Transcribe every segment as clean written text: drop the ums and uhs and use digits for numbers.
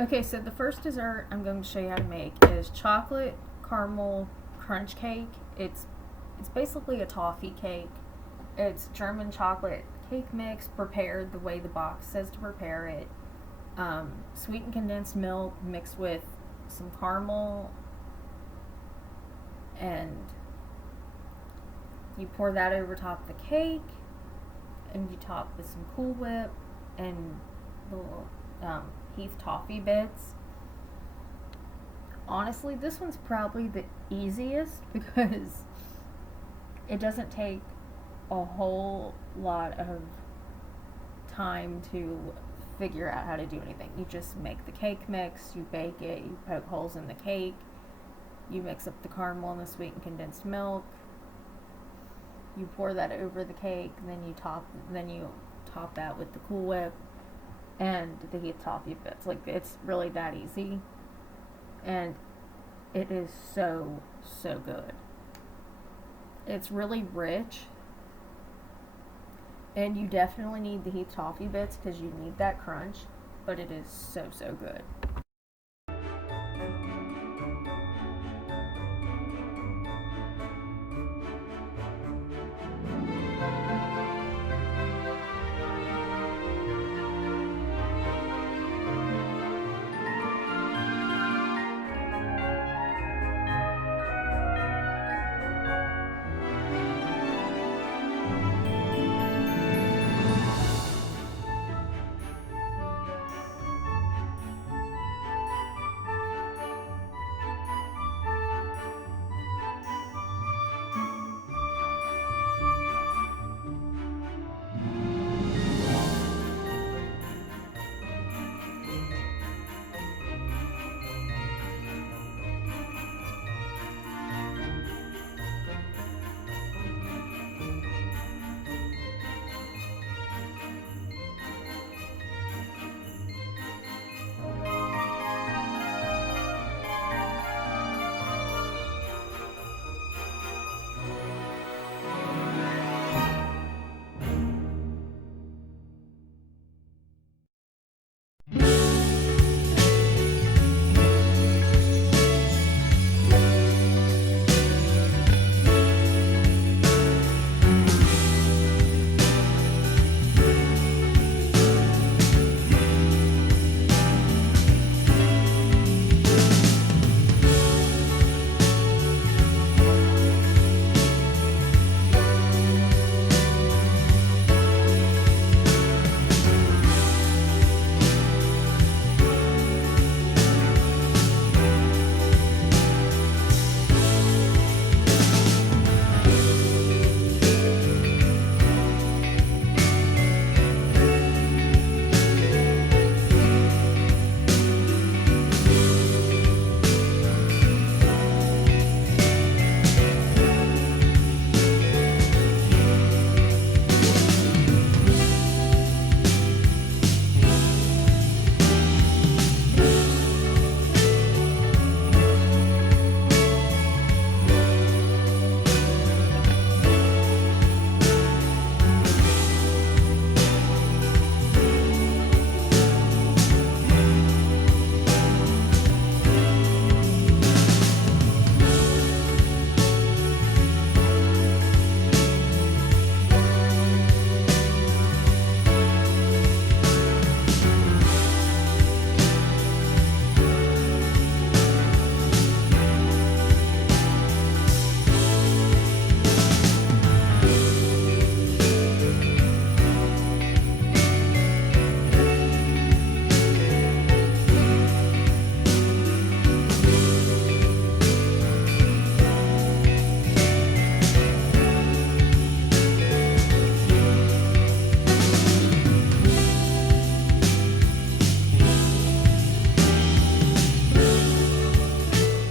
Okay, so the first dessert I'm going to show you how to make is chocolate caramel crunch cake. It's basically a toffee cake. It's German chocolate cake mix prepared the way the box says to prepare it. Sweetened condensed milk mixed with some caramel, and you pour that over top of the cake, and you top with some Cool Whip and little Heath toffee bits. Honestly, this one's probably the easiest because it doesn't take a whole lot of time to figure out how to do anything. You just make the cake mix, you bake it, you poke holes in the cake, you mix up the caramel and the sweetened condensed milk, you pour that over the cake, and then you top that with the Cool Whip and the Heath toffee bits. Like, it's really that easy, and it is so good. It's really rich, and you definitely need the Heath toffee bits because you need that crunch, but it is so good.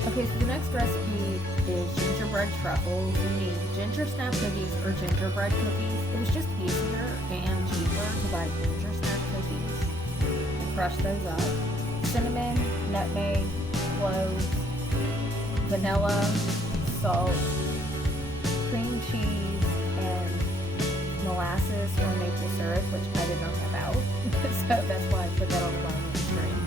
Okay, so the next recipe is gingerbread truffles. You need ginger snap cookies or gingerbread cookies. It was just easier and cheaper to buy ginger snap cookies and crush those up. Cinnamon, nutmeg, cloves, vanilla, salt, cream cheese, and molasses or maple syrup, which I did not have out. So that's why I put that on the bottom of the screen.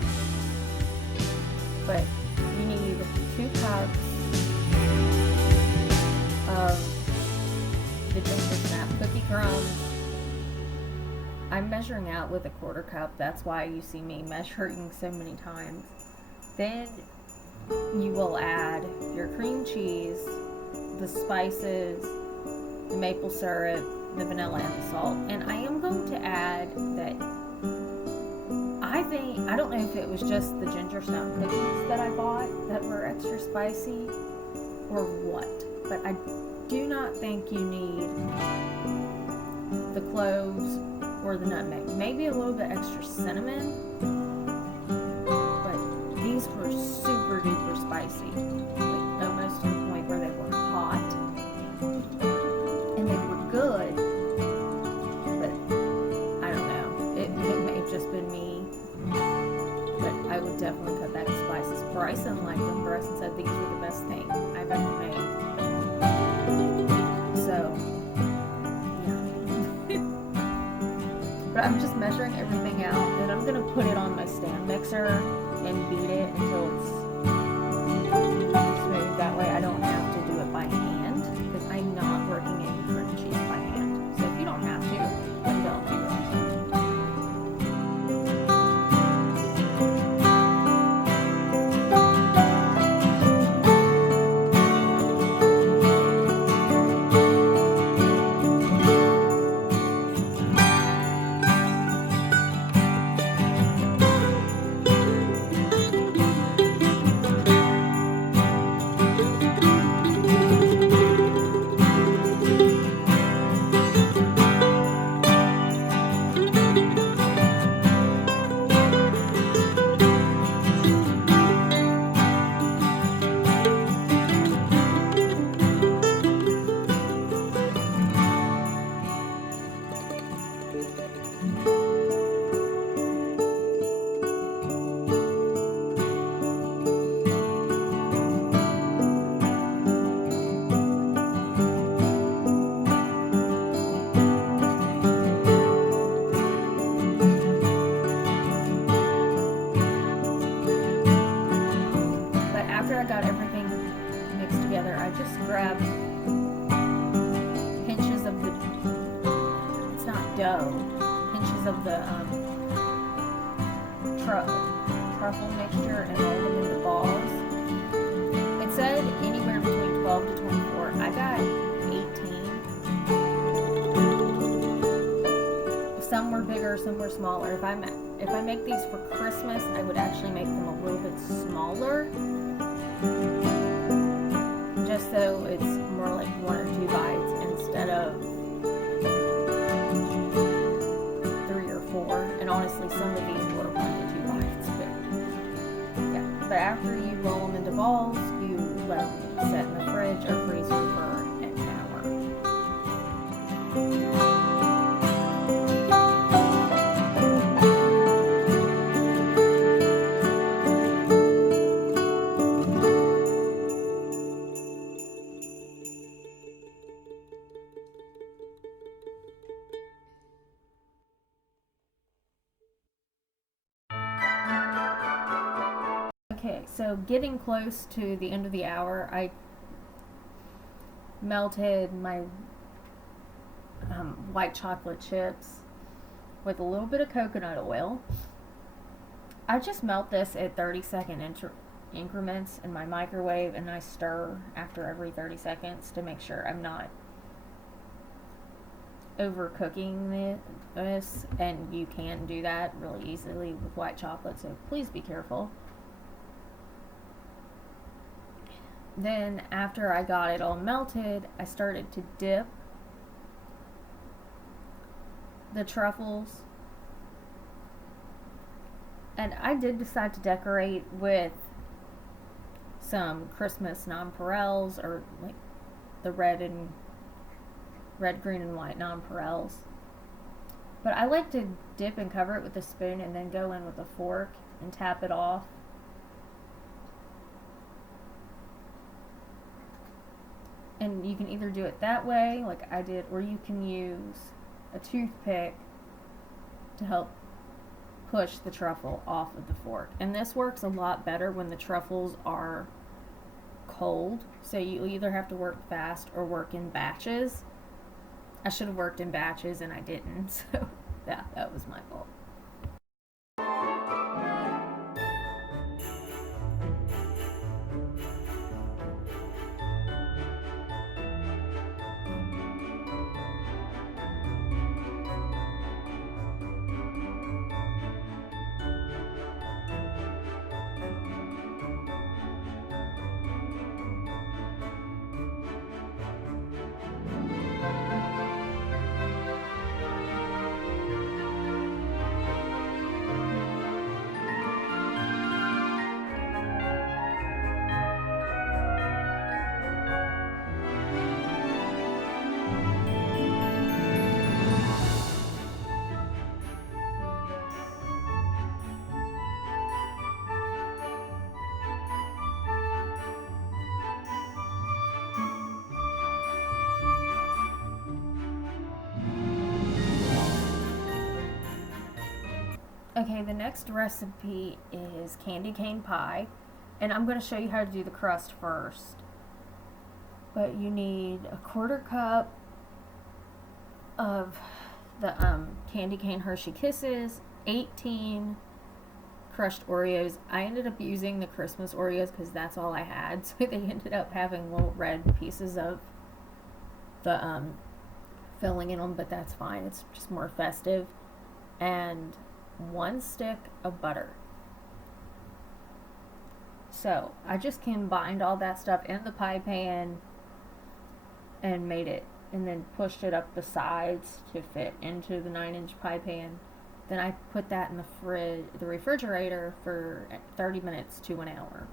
I'm measuring out with a quarter cup. That's why you see me measuring so many times. Then you will add your cream cheese, the spices, the maple syrup, the vanilla, and the salt. And I am going to add that I don't know if it was just the ginger snap cookies that I bought that were extra spicy or what, but I do not think you need the cloves or the nutmeg. Maybe a little bit extra cinnamon, but these were super duper spicy, like almost to the point where they were hot, and they were good, but I don't know, it may have just been me, but I would definitely cut back the spices. Bryson liked them. Bryson said these were the best thing I've ever made. So, yeah. But I'm just measuring everything out, and I'm gonna put it on my stand mixer and beat it until it's smooth. That way I don't have to do it by hand, because I'm not working any cream cheese by hand. So if you don't have to, then don't do it. After I got everything mixed together, I just grabbed pinches of the, it's not dough, pinches of the truffle mixture and rolled them into balls. It said anywhere between 12 to 24. I got 18. Some were bigger, some were smaller. If I make these for Christmas, I would actually make them a little bit smaller, just so it's more like 1 or 2 bites instead of 3 or 4. And honestly, some of these were 1 to 2 bites. But yeah. But after you roll them into balls, you let them set in the fridge or freezer for an hour. Okay, so getting close to the end of the hour, I melted my white chocolate chips with a little bit of coconut oil. I just melt this at 30-second increments in my microwave, and I stir after every 30 seconds to make sure I'm not overcooking this, and you can do that really easily with white chocolate, so please be careful. Then after I got it all melted, I started to dip the truffles, and I did decide to decorate with some Christmas nonpareils, or like the red, green, and white nonpareils. But I like to dip and cover it with a spoon and then go in with a fork and tap it off. And you can either do it that way, like I did, or you can use a toothpick to help push the truffle off of the fork. And this works a lot better when the truffles are cold, so you either have to work fast or work in batches. I should have worked in batches and I didn't, so that Okay, the next recipe is candy cane pie, and I'm going to show you how to do the crust first. But you need a quarter cup of the candy cane Hershey Kisses, 18 crushed Oreos. I ended up using the Christmas Oreos because that's all I had, so they ended up having little red pieces of the filling in them, but that's fine. It's just more festive. And 1 stick of butter. So I just combined all that stuff in the pie pan and made it, and then pushed it up the sides to fit into the 9-inch pie pan. Then I put that in the refrigerator for 30 minutes to an hour.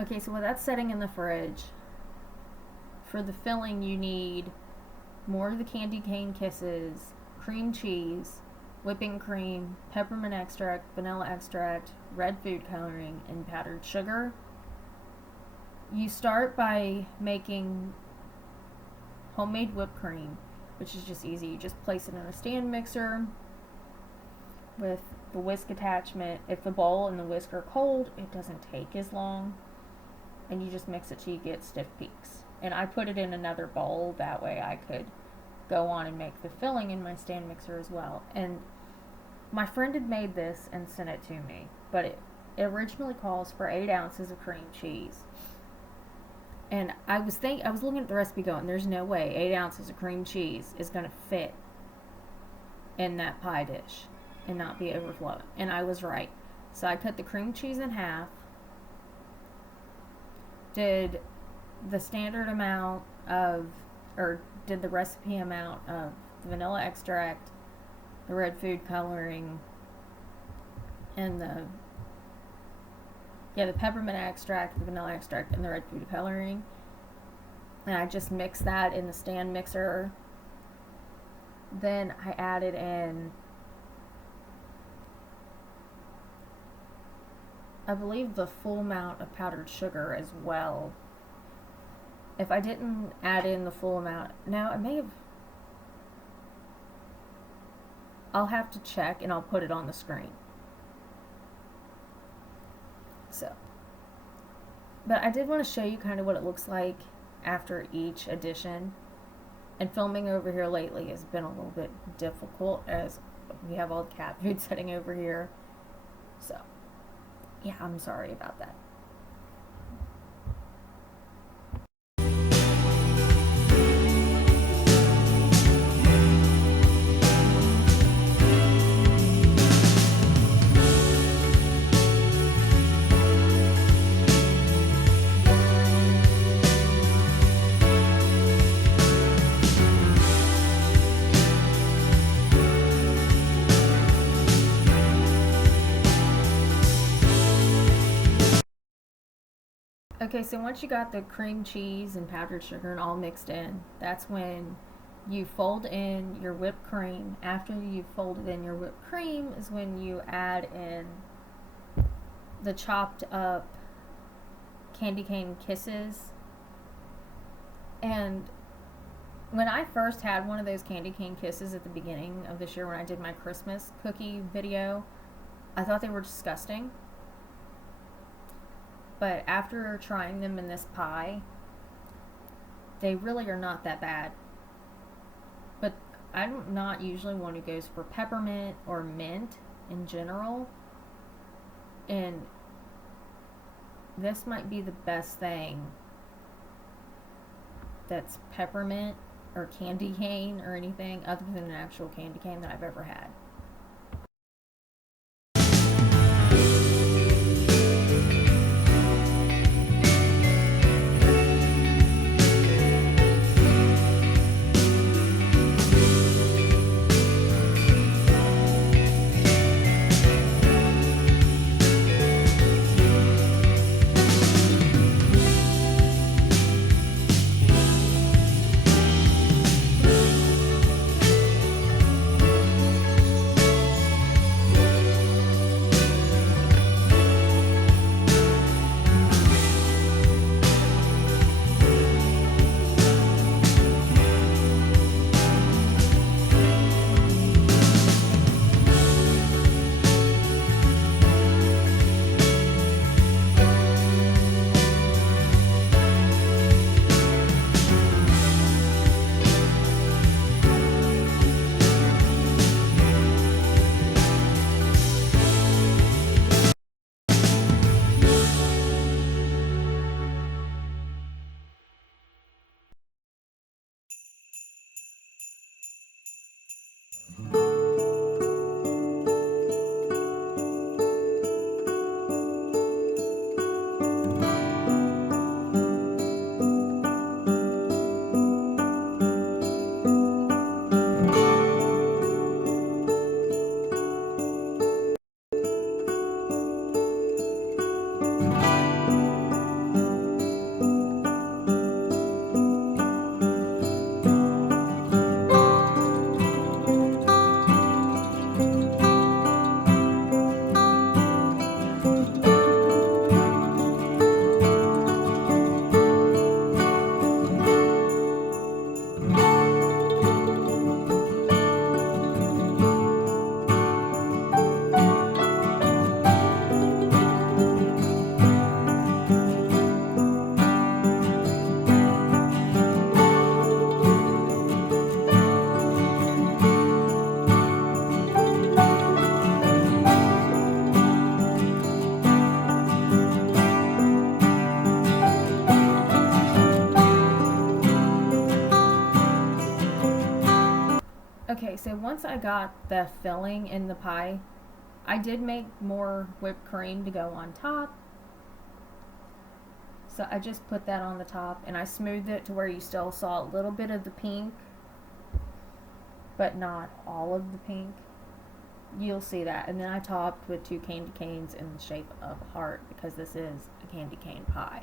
Okay, so while that's setting in the fridge, for the filling you need more of the candy cane kisses, cream cheese, whipping cream, peppermint extract, vanilla extract, red food coloring, and powdered sugar. You start by making homemade whipped cream, which is just easy. You just place it in a stand mixer with the whisk attachment. If the bowl and the whisk are cold, it doesn't take as long. And you just mix it till you get stiff peaks. And I put it in another bowl, that way I could go on and make the filling in my stand mixer as well. And my friend had made this and sent it to me, but it originally calls for 8 ounces of cream cheese. And I was looking at the recipe going, there's no way 8 ounces of cream cheese is going to fit in that pie dish and not be overflowing. And I was right. So I cut the cream cheese in half, did the standard amount of, or did the recipe amount of the vanilla extract, the red food coloring, and the peppermint extract, the vanilla extract, and the red food coloring. And I just mixed that in the stand mixer. Then I added in, I believe, the full amount of powdered sugar as well. If I didn't add in the full amount, now I may have, I'll have to check and I'll put it on the screen. So, but I did want to show you kind of what it looks like after each addition. And filming over here lately has been a little bit difficult as we have all the cat food sitting over here. So, yeah, I'm sorry about that. Okay, so once you got the cream cheese and powdered sugar and all mixed in, that's when you fold in your whipped cream. After you've folded in your whipped cream is when you add in the chopped up candy cane kisses. And when I first had one of those candy cane kisses at the beginning of this year when I did my Christmas cookie video, I thought they were disgusting. But after trying them in this pie, they really are not that bad. But I'm not usually one who goes for peppermint or mint in general. And this might be the best thing that's peppermint or candy cane or anything other than an actual candy cane that I've ever had. Okay, so once I got the filling in the pie, I did make more whipped cream to go on top. So I just put that on the top and I smoothed it to where you still saw a little bit of the pink, but not all of the pink. You'll see that. And then I topped with 2 candy canes in the shape of a heart because this is a candy cane pie.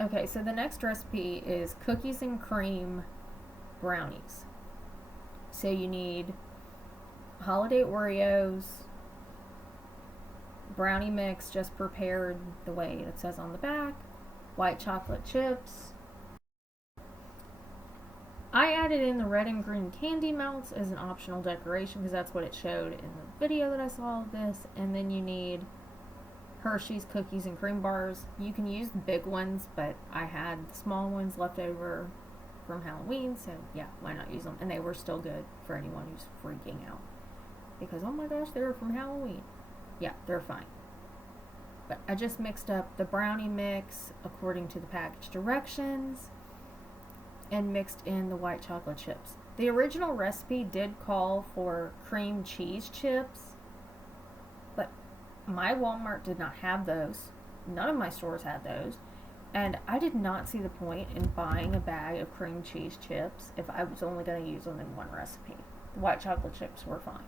Okay, so the next recipe is cookies and cream brownies. So you need holiday Oreos, brownie mix just prepared the way it says on the back, white chocolate chips. I added in the red and green candy melts as an optional decoration because that's what it showed in the video that I saw of this. And then you need Hershey's cookies and cream bars. You can use the big ones, but I had the small ones left over from Halloween, so yeah, why not use them? And they were still good for anyone who's freaking out. Because, oh my gosh, they were from Halloween. Yeah, they're fine. But I just mixed up the brownie mix according to the package directions and mixed in the white chocolate chips. The original recipe did call for cream cheese chips, but my Walmart did not have those. None of my stores had those. And I did not see the point in buying a bag of cream cheese chips if I was only going to use them in one recipe. The white chocolate chips were fine.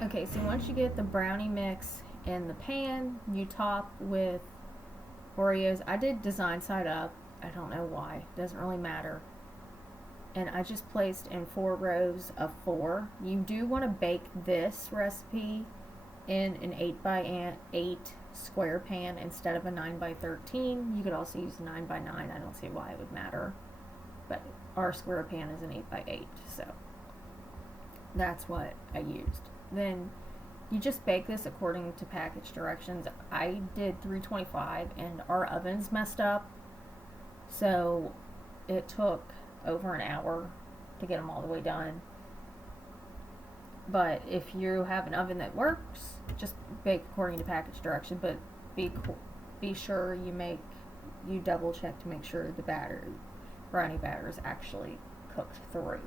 Okay, so once you get the brownie mix in the pan, you top with Oreos. I did design side up. I don't know why. It doesn't really matter. And I just placed in 4 rows of 4. You do want to bake this recipe in an 8x8 square pan instead of a 9x13. You could also use 9x9. I don't see why it would matter. But our square pan is an 8x8, so that's what I used. Then you just bake this according to package directions. I did 325 and our oven's messed up, so it took over an hour to get them all the way done. But if you have an oven that works, just bake according to package direction, but be sure you double check to make sure the brownie batter is actually cooked through.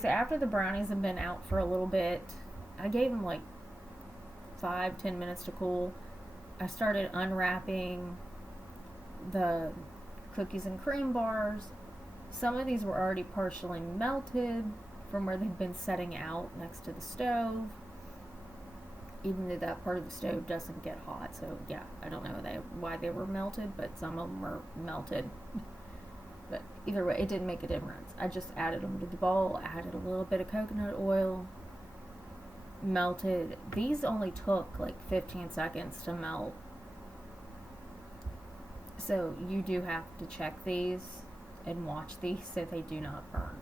so after the brownies had been out for a little bit, I gave them like 5-10 minutes to cool. I started unwrapping the cookies and cream bars. Some of these were already partially melted from where they'd been setting out next to the stove, even though that part of the stove doesn't get hot. So yeah, I don't know why they were melted, but some of them were melted. But either way, it didn't make a difference. I just added them to the bowl, added a little bit of coconut oil, melted. These only took like 15 seconds to melt. So you do have to check these and watch these so they do not burn.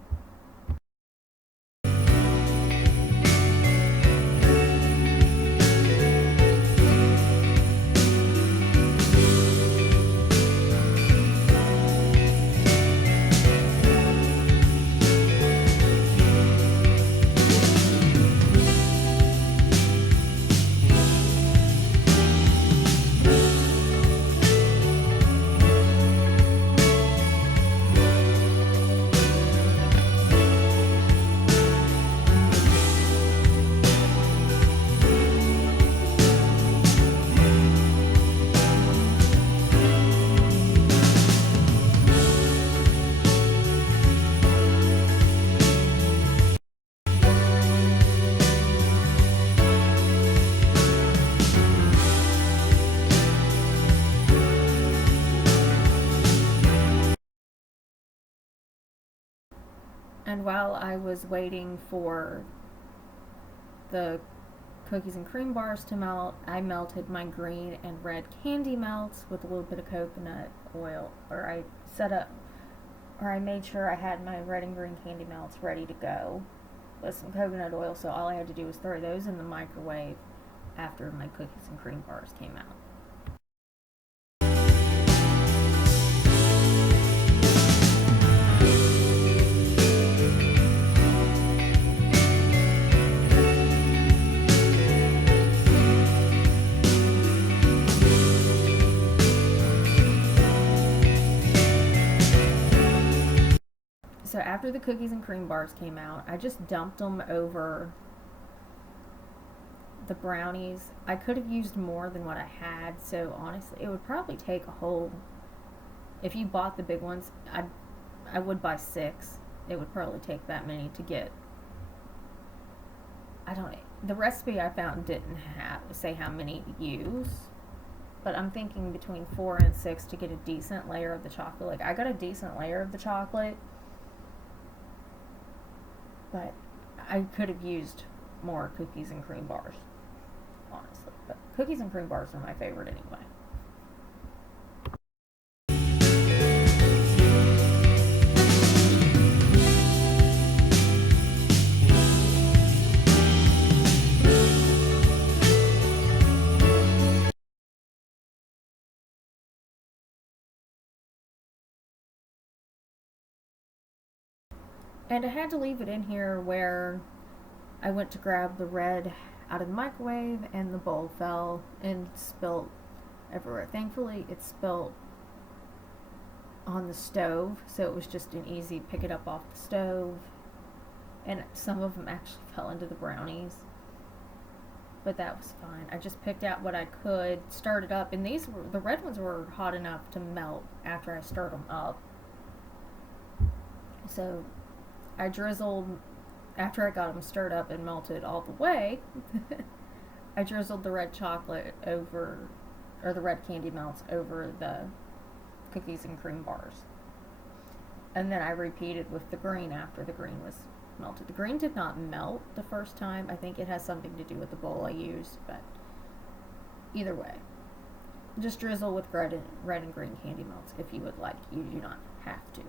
And while I was waiting for the cookies and cream bars to melt, I melted my green and red candy melts with a little bit of coconut oil, or I made sure I had my red and green candy melts ready to go with some coconut oil, so all I had to do was throw those in the microwave after my cookies and cream bars came out. So after the cookies and cream bars came out, I just dumped them over the brownies. I could have used more than what I had, so honestly, it would probably take a whole. If you bought the big ones, I would buy 6. It would probably take that many to get. I don't. The recipe I found didn't say how many to use, but I'm thinking between 4 and 6 to get a decent layer of the chocolate. Like I got a decent layer of the chocolate. But I could have used more cookies and cream bars, honestly. But cookies and cream bars are my favorite anyway. And I had to leave it in here where I went to grab the red out of the microwave and the bowl fell and spilt everywhere. Thankfully, it spilt on the stove, so it was just an easy pick it up off the stove. And some of them actually fell into the brownies, but that was fine. I just picked out what I could, started up, and the red ones were hot enough to melt after I stirred them up. So I drizzled, after I got them stirred up and melted all the way, I drizzled the red chocolate over, or the red candy melts over the cookies and cream bars. And then I repeated with the green after the green was melted. The green did not melt the first time. I think it has something to do with the bowl I used, but either way, just drizzle with red and green candy melts if you would like. You do not have to.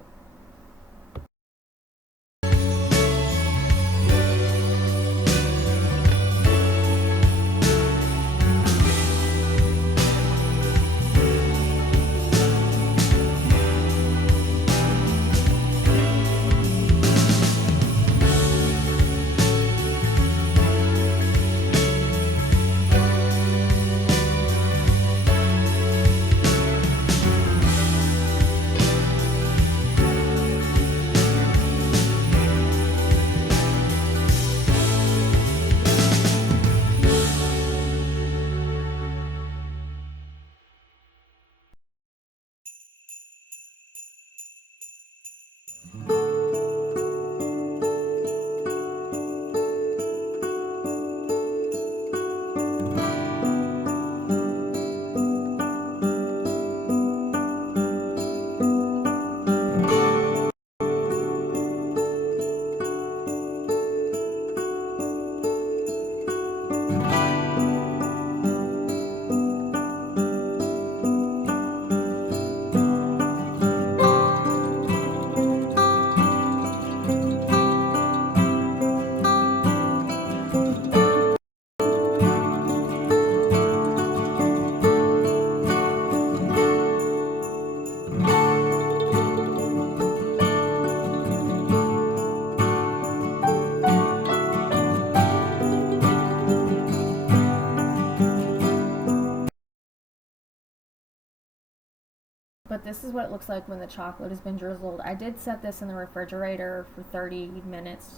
But this is what it looks like when the chocolate has been drizzled. I did set this in the refrigerator for 30 minutes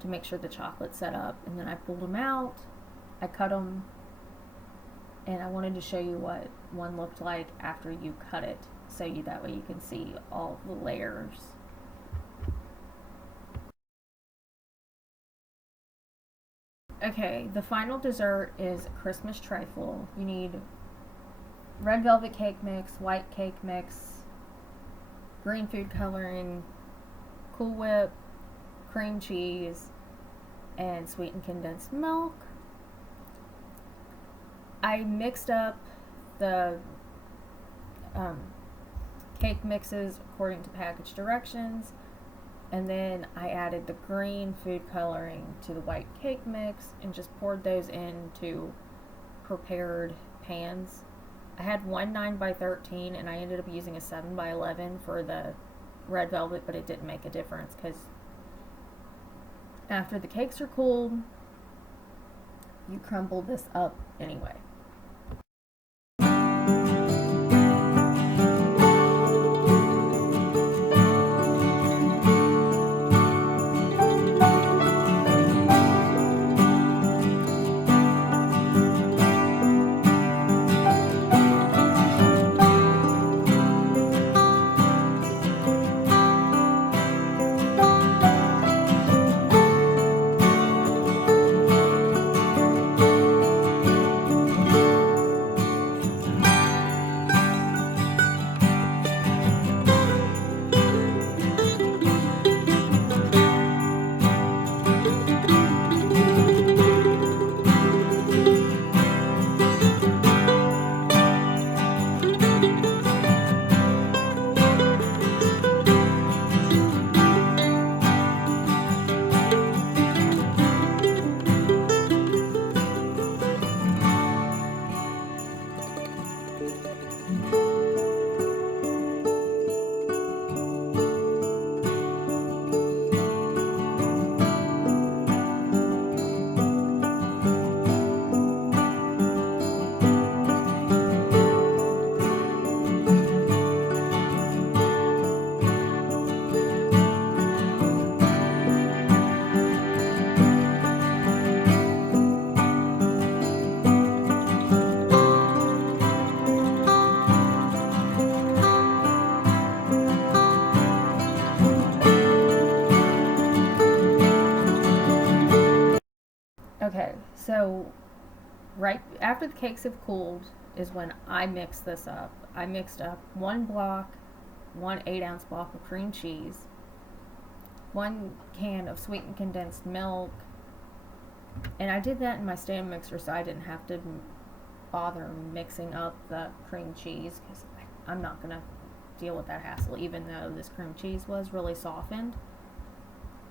to make sure the chocolate's set up, and then I pulled them out, I cut them, and I wanted to show you what one looked like after you cut it, so that way you can see all the layers. Okay, the final dessert is Christmas trifle. You need red velvet cake mix, white cake mix, green food coloring, Cool Whip, cream cheese, and sweetened condensed milk. I mixed up the cake mixes according to package directions, and then I added the green food coloring to the white cake mix and just poured those into prepared pans. I had one 9x13 and I ended up using a 7x11 for the red velvet, but it didn't make a difference because after the cakes are cooled, you crumble this up anyway. Okay, so right after the cakes have cooled is when I mix this up. I mixed up one block, one 8-ounce block of cream cheese, one can of sweetened condensed milk, and I did that in my stand mixer so I didn't have to bother mixing up the cream cheese because I'm not going to deal with that hassle even though this cream cheese was really softened.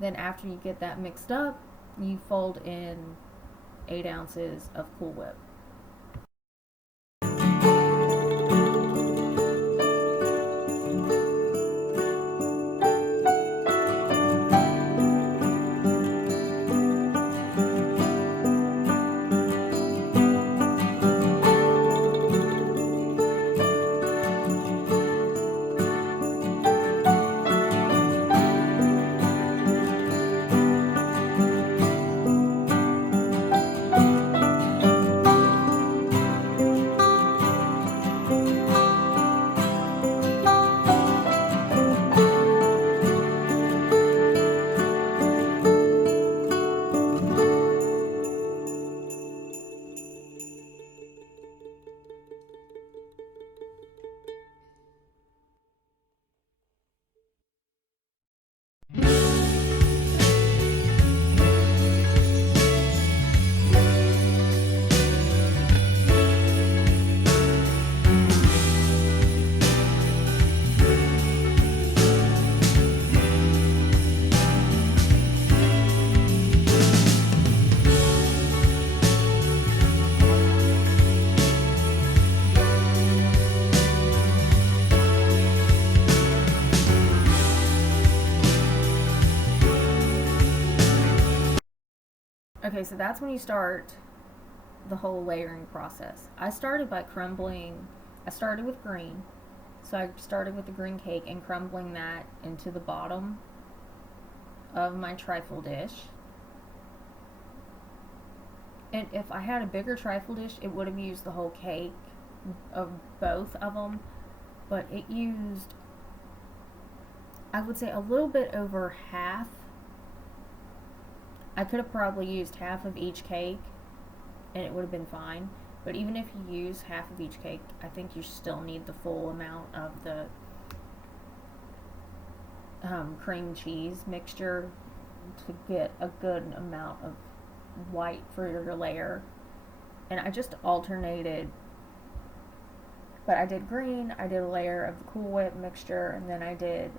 Then after you get that mixed up, you fold in 8 ounces of Cool Whip. Okay, so that's when you start the whole layering process. I started by crumbling, I started with green, So I started with the green cake and crumbling that into the bottom of my trifle dish. And if I had a bigger trifle dish, it would have used the whole cake of both of them, but it used, I would say, a little bit over half. I could have probably used half of each cake and it would have been fine. But even if you use half of each cake, I think you still need the full amount of the cream cheese mixture to get a good amount of white for your layer. And I just alternated, but I did green, I did a layer of the Cool Whip mixture, and then I did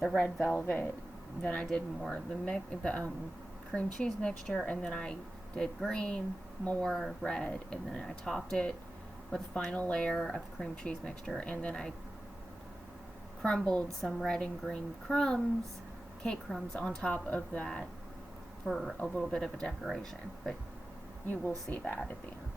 the red velvet, then I did more of the cream cheese mixture, and then I did green, more red, and then I topped it with a final layer of the cream cheese mixture, and then I crumbled some red and green crumbs, cake crumbs, on top of that for a little bit of a decoration. But you will see that at the end.